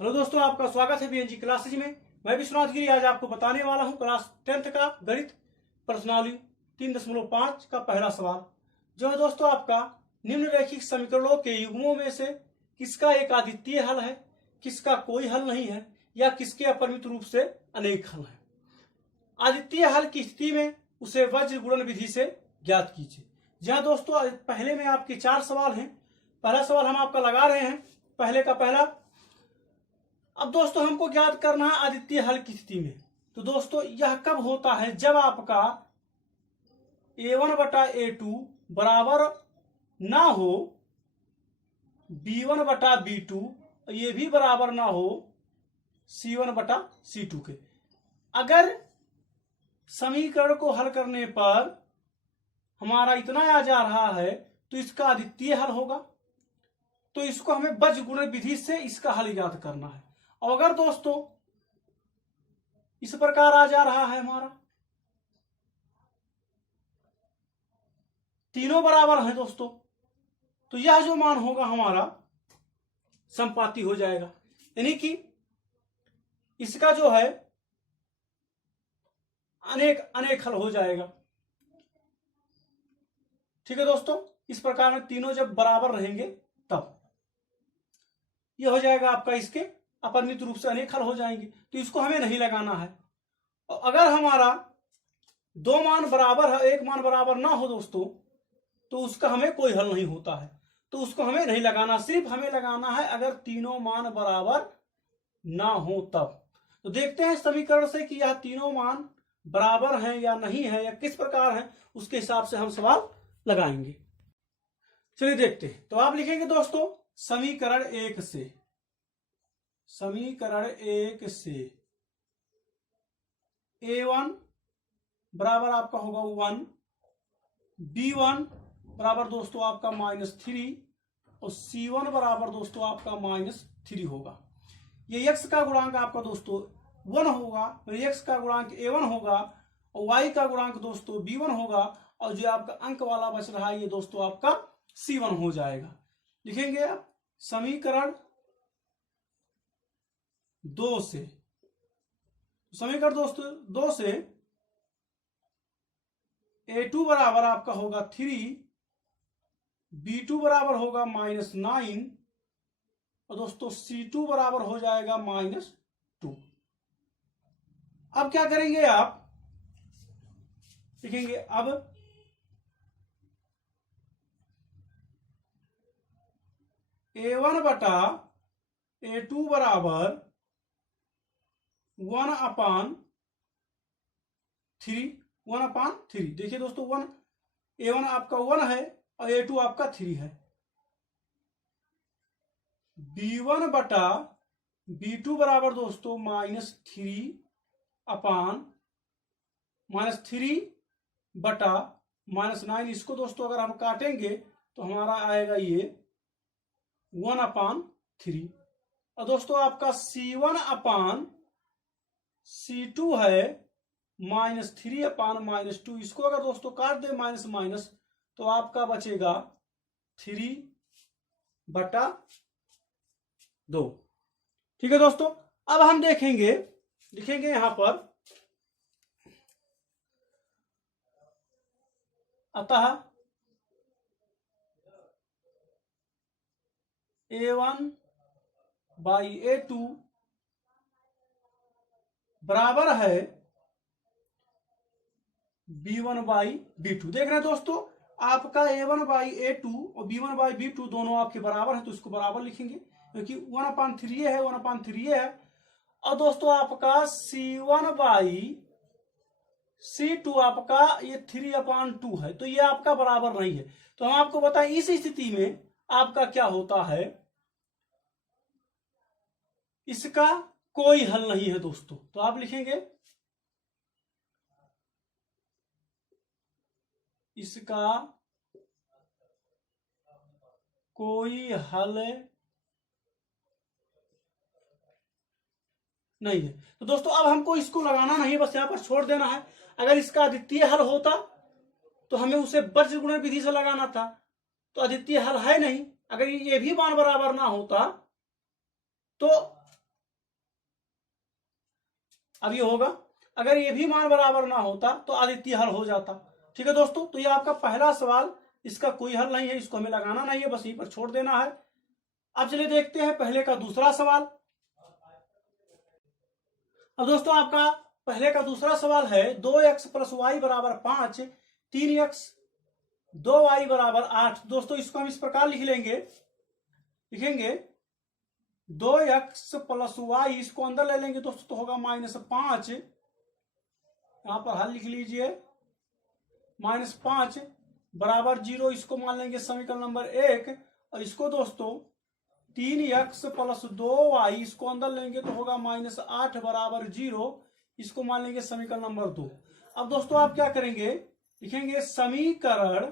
Hello दोस्तों, आपका स्वागत है बीएनजी क्लासेज में। मैं विश्वनाथ गिरी आज आपको बताने वाला हूं क्लास 10th का गणित प्रश्नावली 3.5 का पहला सवाल, जो है दोस्तों आपका निम्नलिखित समीकरणों के युग्मों में से किसका एक अद्वितीय हल है, किसका कोई हल नहीं है, या किसके अपरिमित रूप से अनेक हल है। अद्वितीय हल की स्थिति में उसे वज्र गुणन विधि से ज्ञात कीजिए। जहां दोस्तों पहले में आपके 4 सवाल हैं। पहला सवाल हम आपका लगा रहे हैं, पहले का पहला। अब दोस्तों हमको ज्ञात करना है अद्वितीय हल की स्थिति में। तो दोस्तों यह कब होता है, जब आपका a1 बटा a2 बराबर ना हो b1 बटा b2, ये भी बराबर ना हो c1 बटा c2 के। अगर समीकरण को हल करने पर हमारा इतना आ जा रहा है तो इसका अद्वितीय हल होगा। तो इसको हमें वज्र गुणन विधि से इसका हल ज्ञात करना है। और अगर दोस्तों इस प्रकार आ जा रहा है हमारा, तीनों बराबर है दोस्तों, तो यह जो मान होगा हमारा संपाती हो जाएगा, यानी कि इसका जो है अनेक हल हो जाएगा। ठीक है दोस्तों, इस प्रकार में तीनों जब बराबर रहेंगे तब यह हो जाएगा आपका, इसके अपरिमित रूप से अनेक हल हो जाएंगे। तो इसको हमें नहीं लगाना है। और अगर हमारा दो मान बराबर है, एक मान बराबर ना हो दोस्तों, तो उसका हमें कोई हल नहीं होता है, तो उसको हमें नहीं लगाना। सिर्फ हमें लगाना है अगर तीनों मान बराबर ना हो तब। तो देखते हैं समीकरण से कि यह तीनों मान बराबर हैं या नहीं है, या किस प्रकार है, उसके हिसाब से हम सवाल लगाएंगे। चलिए देखते हैं। तो आप लिखेंगे दोस्तों समीकरण 1 से a1 बराबर आपका होगा 1, b1 बराबर दोस्तों आपका -3 और c1 बराबर दोस्तों आपका -3 होगा। ये x का गुणांक आपका दोस्तों 1 होगा, x का गुणांक a1 होगा और y का गुणांक दोस्तों b1 होगा, और जो आपका अंक वाला बच रहा है ये दोस्तों आपका c1 हो जाएगा। लिखेंगे आप समीकरण 2 से, समीकरण दोस्तों 2 से a2 बराबर आपका होगा 3, b2 बराबर होगा -9 और दोस्तों c2 बराबर हो जाएगा -2। अब क्या करेंगे आप, लिखेंगे अब a1 बटा a2 बराबर 1/3। देखिए दोस्तों a1 आपका 1 है और a2 आपका 3 है। b1 बटा b2 बराबर दोस्तों -3 बटा -9। इसको दोस्तों अगर हम काटेंगे तो हमारा आएगा ये 1/3। और दोस्तों आपका c1/c2 है -3/-2। इसको अगर दोस्तों काट दे माइनस माइनस तो आपका बचेगा 3/2। ठीक है दोस्तों, अब हम देखेंगे, लिखेंगे यहां पर अतः a1 बाई a2 बराबर है b1 बाई b2। देख रहे हैं दोस्तों आपका a1 बाई a2 और b1 बाई b2 दोनों आपके बराबर है, तो इसको बराबर लिखेंगे क्योंकि 1/3 है, 1/3 है। और दोस्तों आपका c1 बाई c2 आपका ये 3/2 है, तो ये आपका बराबर नहीं है। तो हम आपको बताएं इस स्थिति में आपका क्या होता है, इसका कोई हल नहीं है दोस्तों। तो आप लिखेंगे इसका कोई हल नहीं है। तो दोस्तों अब हमको इसको लगाना नहीं, बस यहां पर छोड़ देना है। अगर इसका अद्वितीय हल होता तो हमें उसे वज्र गुणन विधि से लगाना था, तो अद्वितीय हल है नहीं। अगर ये भी मान बराबर ना होता तो अब ये होगा, अगर ये भी मान बराबर ना होता तो अद्वितीय हल हो जाता। ठीक है दोस्तों, तो ये आपका पहला सवाल, इसका कोई हल नहीं है, इसको हमें लगाना नहीं है, बस यहीं पर छोड़ देना है। अब चलिए देखते हैं पहले का दूसरा सवाल। अब दोस्तों आपका पहले का दूसरा सवाल है 2x + y = 5, 3x 2y = 8। दोस्तों इसको हम इस प्रकार लिखेंगे 2x + y, इसको अंदर ले लेंगे दोस्तों तो होगा -5। यहां पर हल लिख लीजिए, -5 = 0, इसको मान लेंगे समीकरण नंबर 1। और इसको दोस्तों 3x + 2y, इसको अंदर लेंगे तो होगा -8 = 0, इसको मान लेंगे समीकरण नंबर 2। अब दोस्तों आप क्या करेंगे, लिखेंगे समीकरण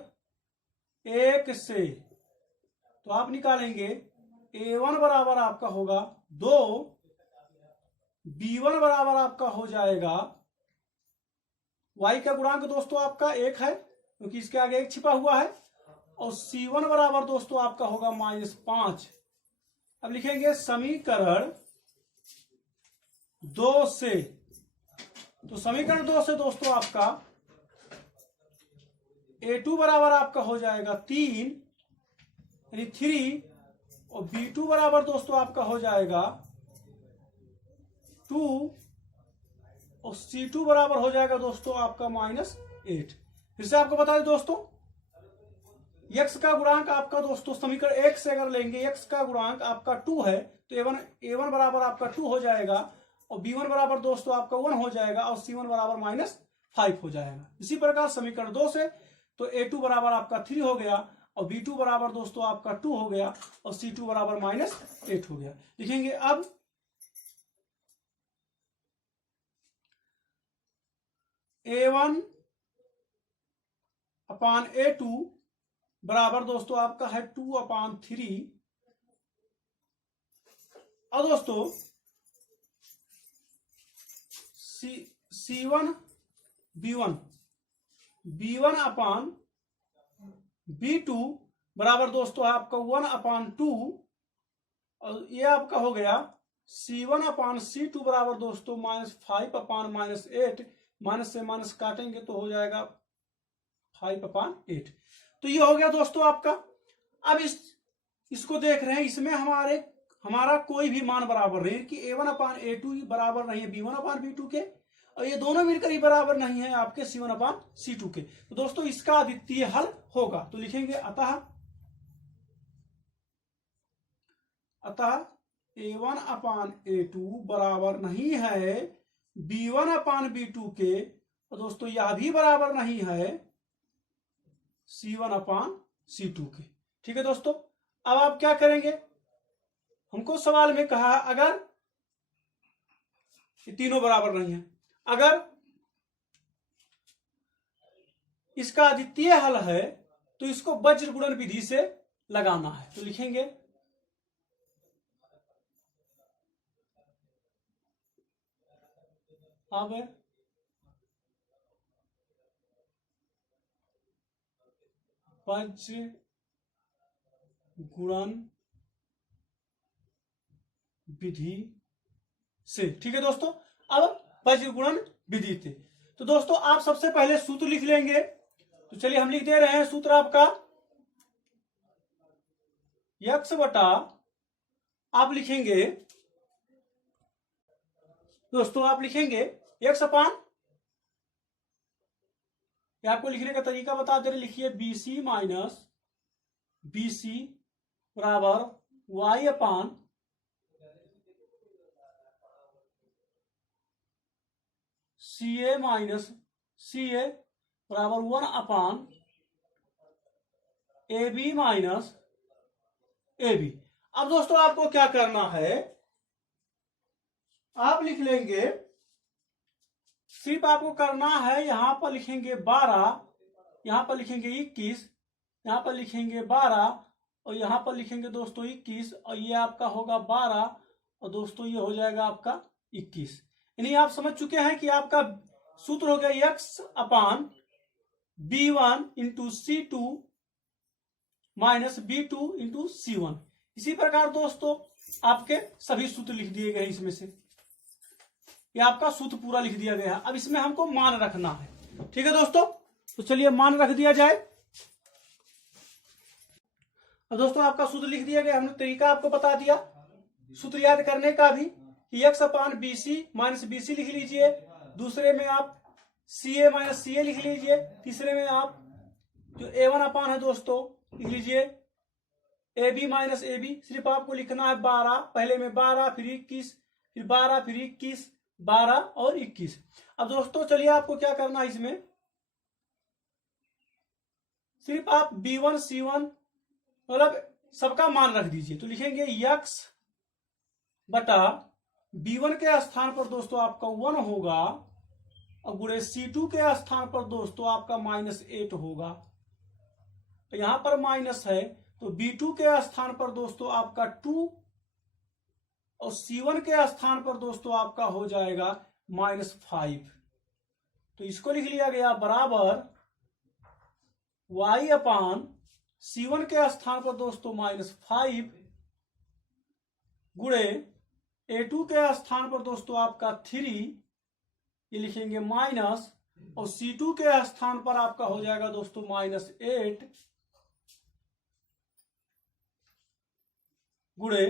1 से, तो आप निकालेंगे a1 बराबर आपका होगा 2, b1 बराबर आपका हो जाएगा, y का गुणांक दोस्तों आपका 1 है क्योंकि इसके आगे 1 छिपा हुआ है, और c1 बराबर दोस्तों आपका होगा -5। अब लिखेंगे समीकरण 2 से, तो समीकरण 2 से दोस्तों आपका a2 बराबर आपका हो जाएगा 3, यानी 3, और b2 बराबर दोस्तों आपका हो जाएगा 2, और c2 बराबर हो जाएगा दोस्तों आपका -8। फिर से आपको बता दें दोस्तों, x का गुणांक आपका दोस्तों समीकरण 1 से अगर लेंगे, x का गुणांक आपका 2 है तो a1 बराबर आपका 2 हो जाएगा, और b1 बराबर दोस्तों आपका 1 हो जाएगा, और c1 बराबर -5 हो जाएगा। इसी प्रकार समीकरण 2 से तो a2 बराबर आपका 3 हो गया, और b2 बराबर दोस्तों आपका 2 हो गया, और c2 बराबर -8 हो गया। लिखेंगे अब a1 अपान a2 बराबर दोस्तों आपका है 2/3। और दोस्तों c1 b1 अपान b2 बराबर दोस्तों आपका 1/2, और ये आपका हो गया c1 अपान c2 बराबर दोस्तों -5/8। माइनस से माइनस काटेंगे तो हो जाएगा 5/8। तो ये हो गया दोस्तों आपका। अब इसको देख रहे हैं, इसमें हमारा कोई भी मान बराबर नहीं कि a1/a2 बराबर नहीं है b1/b2 के, और ये दोनों मिलकर ही बराबर नहीं है आपके c1/c2 के। तो दोस्तों इसका अद्वितीय हल होगा, तो लिखेंगे अतः a1/a2 बराबर नहीं है b1/b2 के, और दोस्तों यह भी बराबर नहीं है c1/c2 के। ठीक है दोस्तों, अब आप क्या करेंगे, हमको सवाल में कहा अगर ये तीनों बराबर नहीं है, अगर इसका अद्वितीय हल है तो इसको वज्र गुणन विधि से लगाना है। तो लिखेंगे अब वज्र गुणन विधि से। ठीक है दोस्तों, अब वज्र गुणन विधि से, तो दोस्तों आप सबसे पहले सूत्र लिख लेंगे। तो चलिए हम लिख दे रहे हैं सूत्र आपका x बटा, आप लिखेंगे दोस्तों, आप लिखेंगे x अपान, आपको लिखने का तरीका बता दे रहे, लिखिए BC माइनस BC बराबर y अपान CA माइनस CA बराबर 1/AB माइनस AB। अब दोस्तों आपको क्या करना है, आप लिख लेंगे, सिर्फ आपको करना है, यहां पर लिखेंगे 12, यहां पर लिखेंगे 21, यहां पर लिखेंगे 12, और यहां पर लिखेंगे दोस्तों 21, और ये आपका होगा 12, और दोस्तों ये हो जाएगा आपका 21। यानी आप समझ चुके हैं कि आपका सूत्र हो गया x अपान b1 into c2 minus b2 into c1। इसी प्रकार दोस्तों आपके सभी सूत्र लिख दिए गए इसमें से। ये आपका सूत्र पूरा लिख दिया गया है। अब इसमें हमको मान रखना है, ठीक है दोस्तों। तो चलिए मान रख दिया जाए। अब दोस्तों आपका सूत्र लिख दिया गया, हमने तरीका आपको बता दिया सूत्र याद करने का भी कि x अपान BC माइनस BC लिख लीजिए, दूसरे में आप CA माइनस CA लिख लीजिए, तीसरे में आप जो A1 अपान है दोस्तों लिख लीजिए AB माइनस AB। सिर्फ आपको लिखना है 12, पहले में 12 फिर 21 फिर 12 फिर 21 12 और 21। अब दोस्तों चलिए आपको क्या करना है, इसमें सिर्फ आप B1 C1 मतलब सबका मान रख दीजिए। तो लिखेंगे x बटा B1 के स्थान पर दोस्तों आपका 1 होगा और गुणे C2 के स्थान पर दोस्तों आपका -8 होगा। तो यहां पर माइनस है तो B2 के स्थान पर दोस्तों आपका 2 और C1 के स्थान पर दोस्तों आपका हो जाएगा -5। तो इसको लिख लिया गया बराबर y अपान C1 के स्थान पर दोस्तों -5 गुणे A2 के स्थान पर दोस्तों आपका 3, ये लिखेंगे माइनस, और C2 के स्थान पर आपका हो जाएगा दोस्तों -8 गुणे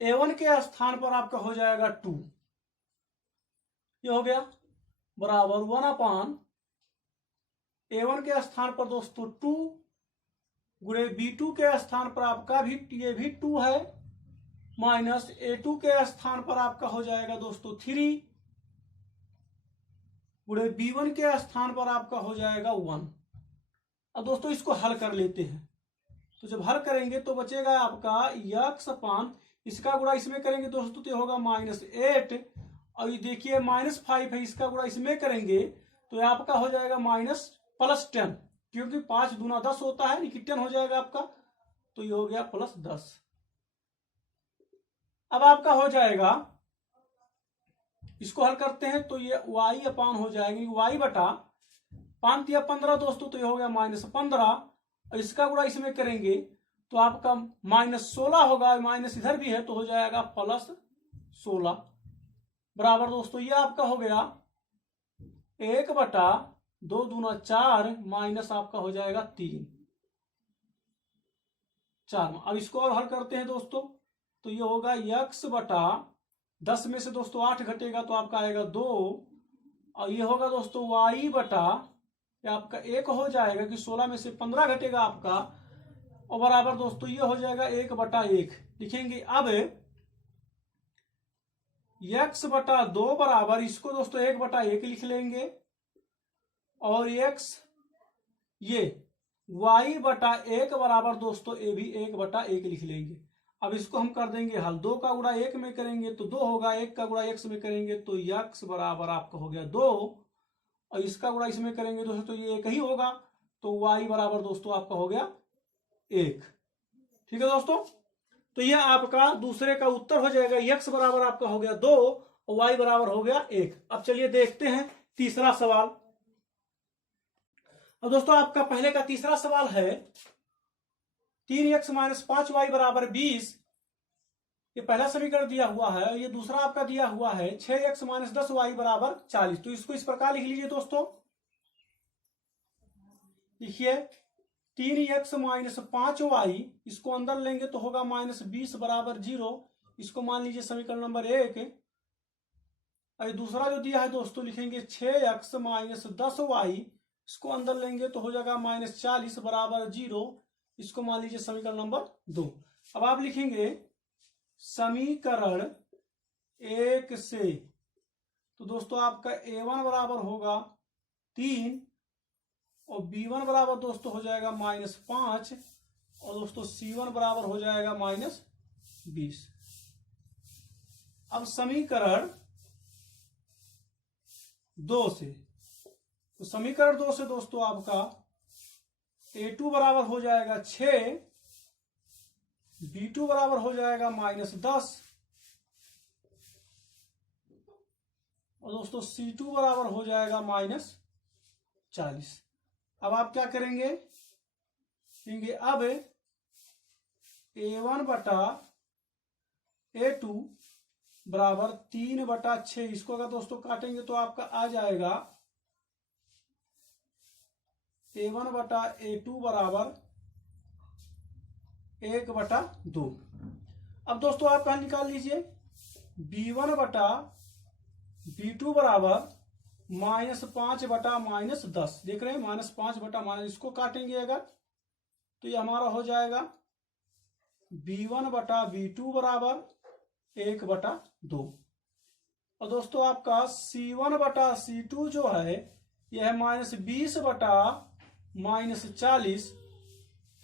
A1 के स्थान पर आपका हो जाएगा 2। ये हो गया बराबर 1 अपान A1 के स्थान पर दोस्तों 2 गुणे B2 के स्थान पर आपका भी ये भी 2 है, माइनस A2 के स्थान पर आपका हो जाएगा दोस्तों 3 गुणे B1 के स्थान पर आपका हो जाएगा 1। अब दोस्तों इसको हल कर लेते हैं। तो जब हल करेंगे तो बचेगा आपका x अपान, इसका गुणा इसमें करेंगे दोस्तों तो होगा -8, और ये देखिए -5 है, इसका गुणा इसमें करेंगे तो आपका हो जाएगा +10, क्योंकि 5 दूना 10 होता है, 10 हो जाएगा आपका, तो ये हो गया +10। अब आपका हो जाएगा, इसको हल करते हैं तो ये y अपान हो जाएगी y बटा 5 या 15 दोस्तों, तो ये हो गया -15, और इसका गुणा इसमें करेंगे तो आपका -16 होगा, माइनस इधर भी है तो हो जाएगा +16 बराबर दोस्तों ये आपका हो गया 1 बटा 2 दूना 4 माइनस आपका हो जाएगा 3 4। अब इसको और हल करते हैं दोस्तों तो ये होगा x बटा 10 में से दोस्तों 8 घटेगा तो आपका आएगा 2, और ये होगा दोस्तों y बटा आपका 1 हो जाएगा कि 16 में से 15 घटेगा आपका, और बराबर दोस्तों ये हो जाएगा 1 बटा 1 लिखेंगे। अब x बटा 2 बराबर इसको दोस्तों 1 बटा 1 लिख लेंगे, और x ये y बटा 1 बराबर दोस्तों ये भी 1 बटा 1 लिख लेंगे। अब इसको हम कर देंगे हल, 2 का गुणा 1 में करेंगे तो 2 होगा, 1 का गुणा x में करेंगे तो x बराबर आपका हो गया 2, और इसका गुणा इसमें करेंगे दोस्तों तो ये 1 ही होगा, तो y बराबर दोस्तों आपका हो गया 1। ठीक है दोस्तों, तो यह आपका दूसरे का उत्तर हो जाएगा, x बराबर आपका हो गया 2 और y बराबर हो गया 1। अब चलिए देखते हैं तीसरा सवाल। अब दोस्तों आपका पहले का तीसरा सवाल है 3x - 5y बराबर 20, ये पहला समीकरण दिया हुआ है। ये दूसरा आपका दिया हुआ है 6x - 10y बराबर 40। तो इसको इस प्रकार लिख लीजिए दोस्तों, लिखिए 3x - 5y, इसको अंदर लेंगे तो होगा -20 बराबर 0, इसको मान लीजिए समीकरण नंबर 1। और दूसरा जो दिया है दोस्तों लिखेंगे 6x - 10y, इसको अंदर लेंगे तो हो जाएगा -40 बराबर 0, इसको मान लीजिए समीकरण नंबर 2। अब आप लिखेंगे समीकरण 1 से, तो दोस्तों आपका a1 बराबर होगा 3 और b1 बराबर दोस्तों हो जाएगा -5, और दोस्तों c1 बराबर हो जाएगा -20। अब समीकरण 2 से, तो समीकरण 2 से दोस्तों आपका a2 बराबर हो जाएगा 6, b2 बराबर हो जाएगा -10, और दोस्तों c2 बराबर हो जाएगा -40। अब आप क्या करेंगे, अब a1 बटा A2 बराबर 3/6। इसको अगर दोस्तों काटेंगे तो आपका आ जाएगा A1/A2 बराबर 1/2। अब दोस्तों आप हल निकाल लीजिए। B1/B2 बराबर -5/-10। देख रहे हैं, -5/-, इसको काटेंगे अगर तो ये हमारा हो जाएगा B1/B2 बराबर 1/2। और दोस्तों आपका C1/C2 जो है यह है -20/-40।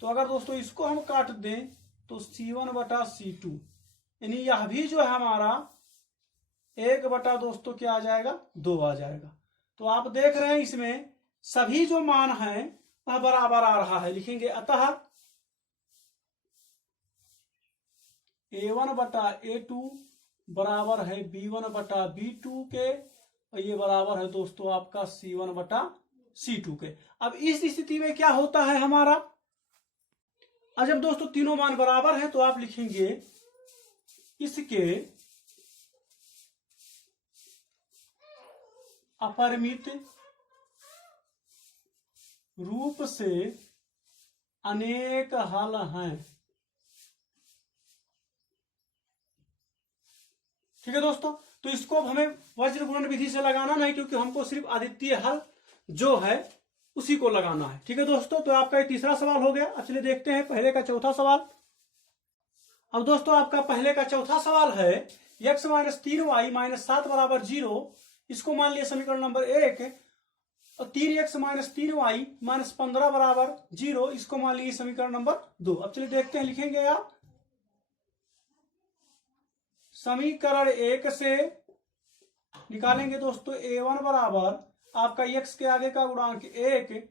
तो अगर दोस्तों इसको हम काट दें तो C1/C2 यानी यह भी जो है हमारा 1/ दोस्तों क्या आ जाएगा, 2 आ जाएगा। तो आप देख रहे हैं इसमें सभी जो मान हैं वह बराबर आ रहा है। लिखेंगे अतः A1/A2 बराबर है B1/B2 के, और ये बराबर है दोस्तों आपका C1/C2 के। अब इस स्थिति में क्या होता है हमारा, अब जब दोस्तों तीनों मान बराबर है तो आप लिखेंगे इसके अपरिमित रूप से अनेक हल हैं। ठीक है दोस्तों, तो इसको अब हमें वज्र गुणन विधि से लगाना नहीं, क्योंकि हमको सिर्फ अद्वितीय हल जो है उसी को लगाना है। ठीक है दोस्तों, तो आपका ये तीसरा सवाल हो गया। अब चलिए देखते हैं पहले का चौथा सवाल। अब दोस्तों आपका पहले का चौथा सवाल है x - 3y - 7 बराबर 0। इसको मान लिया समीकरण नंबर 1। और 3x - 3y - 15 बराबर 0, इसको मान लीजिए समीकरण नंबर 2। अब चलिए देखते हैं, लिखेंगे आप समीकरण 1 से निकालेंगे दोस्तों A1 बराबर आपका x के आगे का गुणांक 1,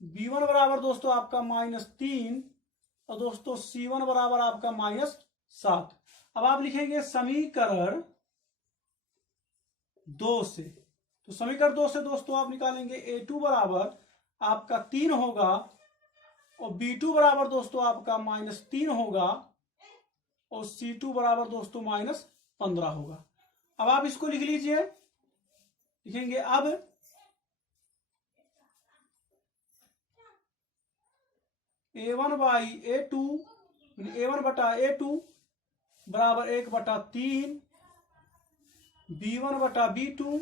B1 बराबर दोस्तों आपका -3, और दोस्तों C1 बराबर आपका -7। अब आप लिखेंगे समीकरण 2 से, तो समीकरण 2 से दोस्तों आप निकालेंगे A2 बराबर आपका 3 होगा, और B2 बराबर दोस्तों आपका -3 होगा, और C2 बराबर दोस्तों -15 होगा। अब आप इसको लिख लीजिए। लिखेंगे अब A1/A2 बराबर 1/3, B1/B2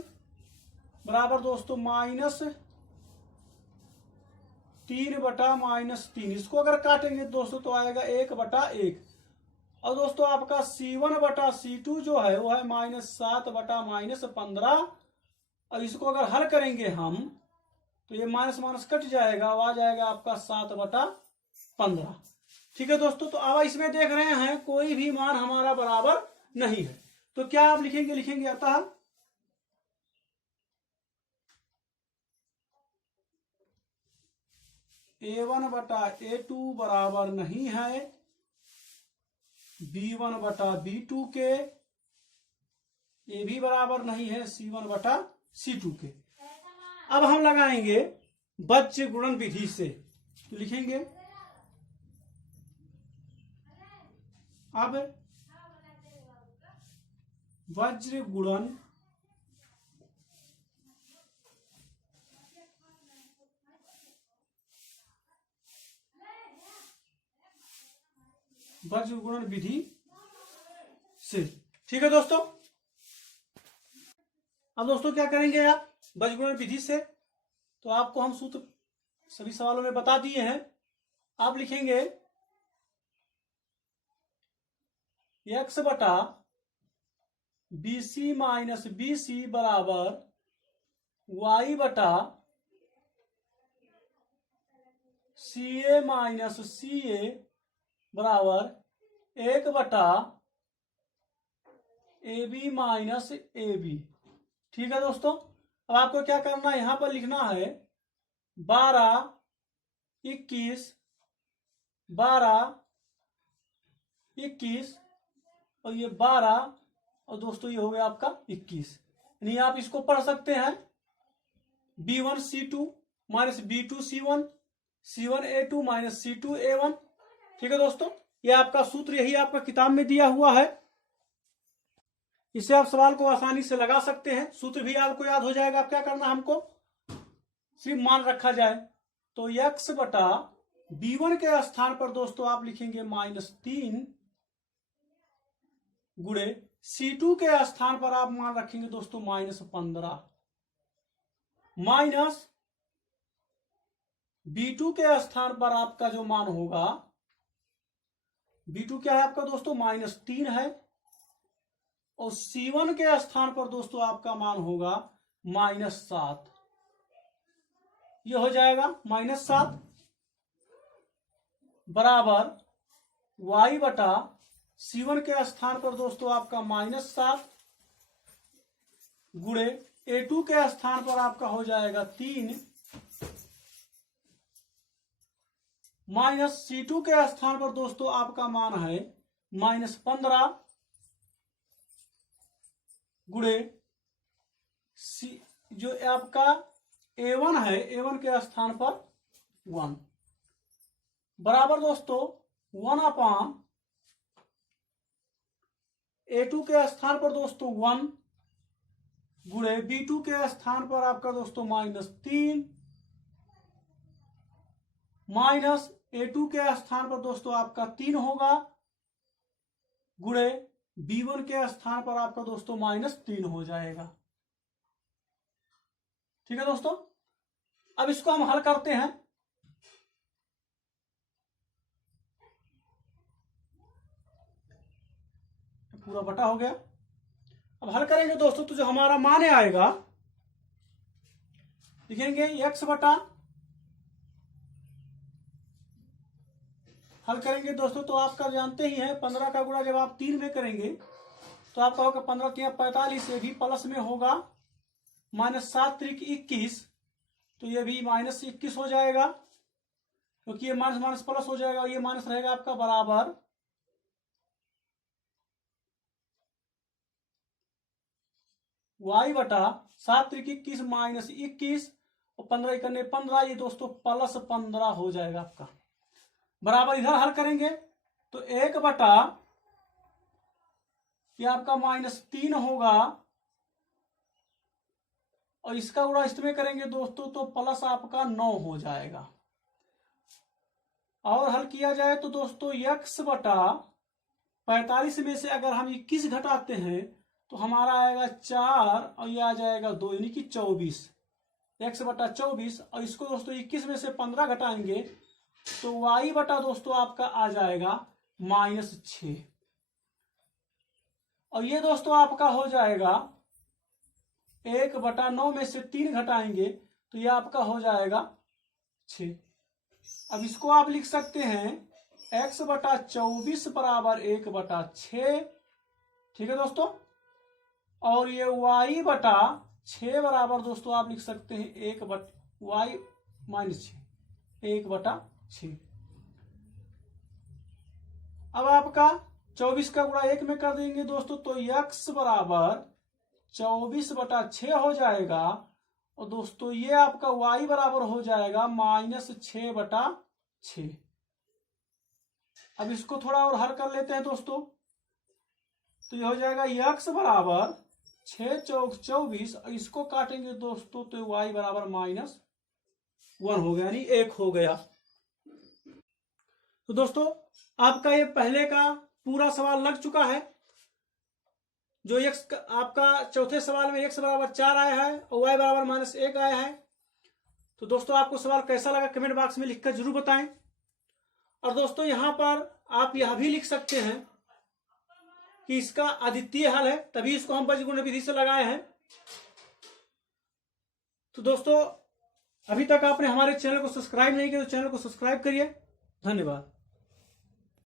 बराबर दोस्तों -3/-3। इसको अगर काटेंगे दोस्तों तो आएगा 1/1। और दोस्तों आपका C1/C2 जो है वो है -7/-15। और इसको अगर हल करेंगे हम तो ये माइनस माइनस कट जाएगा, आ जाएगा आपका 7/15। ठीक है दोस्तों, तो अब इसमें देख रहे हैं कोई भी मान हमारा बराबर नहीं है, तो क्या आप लिखेंगे, लिखेंगे अतः A1/A2 बराबर नहीं है B1/B2 के, ये भी बराबर नहीं है C1/C2 के। अब हम लगाएंगे वज्र गुणन विधि से, तो लिखेंगे अब वज्र गुणन विधि से। ठीक है दोस्तों, अब दोस्तों क्या करेंगे आप वज्र गुणन विधि से, तो आपको हम सूत्र सभी सवालों में बता दिए हैं। आप लिखेंगे x/BC - BC बराबर y/CA - CA बराबर 1/AB - AB। ठीक है दोस्तों, अब आपको क्या करना है, यहां पर लिखना है 12, 21, 12, 21, और ये 12, और दोस्तों ये हो गया आपका 21। यानी आप इसको पढ़ सकते हैं B1C2 - B2C1, C1A2 - C2A1। ठीक है दोस्तों, ये आपका सूत्र यही आपका किताब में दिया हुआ है। इससे आप सवाल को आसानी से लगा सकते हैं। सूत्र भी आपको याद हो जाएगा। अब क्या करना है हमको, सिर्फ मान रखा जाए तो x बटा b1 के स्थान पर दोस्तों आप लिखेंगे -3 गुणे C2 के स्थान पर आप मान रखेंगे दोस्तों -15 माइनस B2 के स्थान पर आपका जो मान होगा, B2 क्या है आपका दोस्तों -3 है, और C1 के स्थान पर दोस्तों आपका मान होगा -7। ये हो जाएगा -7 बराबर y बटा C1 के स्थान पर दोस्तों आपका -7 गुणे A2 के स्थान पर आपका हो जाएगा 3 माइनस C2 के स्थान पर दोस्तों आपका मान है -15 गुणे जो आपका A1 है, A1 के स्थान पर 1 बराबर दोस्तों 1 अपान A2 के स्थान पर दोस्तों 1 गुणे B2 के स्थान पर आपका दोस्तों -3 माइनस A2 के स्थान पर दोस्तों आपका 3 होगा गुणे B1 के स्थान पर आपका दोस्तों -3 हो जाएगा। ठीक है दोस्तों, अब इसको हम हल करते हैं। पूरा बटा हो गया। अब हल करेंगे दोस्तों तो जो हमारा मान आएगा, लिखेंगे x बटा, हल करेंगे दोस्तों तो आपका जानते ही है 15 का गुणा जब आप 3 में करेंगे तो आपका होगा 15 3 45, से भी प्लस में होगा -7 3 21, तो ये भी -21 हो जाएगा, क्योंकि ये माइनस माइनस प्लस हो जाएगा और ये माइनस रहेगा आपका बराबर y बटा 7 3 21 -21 और 15 करने 15, ये दोस्तों +15 हो जाएगा आपका बराबर। इधर हल करेंगे तो 1 बटा ये आपका -3 होगा और इसका गुणा इसमें करेंगे दोस्तों तो प्लस आपका 9 हो जाएगा। और हल किया जाए तो दोस्तों x बटा 45 में से अगर हम 21 घटाते हैं तो हमारा आएगा 4 और ये आ जाएगा 2, यानी कि 24, x बटा 24। और इसको दोस्तों 21 में से 15 घटाएंगे तो y बटा दोस्तों आपका आ जाएगा -6, और ये दोस्तों आपका हो जाएगा 1 बटा 9 में से 3 घटाएंगे तो ये आपका हो जाएगा 6। अब इसको आप लिख सकते हैं x बटा 24 बराबर 1 बटा 6। ठीक है दोस्तों, और ये y बटा 6 बराबर दोस्तों आप लिख सकते हैं 1 बटा y -6 1 बटा 6। अब आपका 24 का गुणा 1 में कर देंगे दोस्तों तो x बराबर 24 बटा 6 हो जाएगा, और दोस्तों ये आपका y बराबर हो जाएगा -6 बटा 6। अब इसको थोड़ा और हल कर लेते हैं दोस्तों, तो ये हो जाएगा x बराबर 6 चौक 24, और इसको काटेंगे दोस्तों तो y बराबर -1 हो गया, यानी 1 हो गया। तो दोस्तों आपका ये पहले का पूरा सवाल लग चुका है। जो x आपका चौथे सवाल में x बराबर 4 आया है और y बराबर -1 आया है। तो दोस्तों आपको सवाल कैसा लगा कमेंट बॉक्स में लिखकर जरूर बताएं। और दोस्तों यहां पर आप यह भी लिख सकते हैं कि इसका अद्वितीय हल है, तभी इसको हम बीजगुणन विधि से लगाए हैं। तो दोस्तों अभी तक आपने हमारे चैनल को सब्सक्राइब नहीं किया तो चैनल को सब्सक्राइब करिए। धन्यवाद।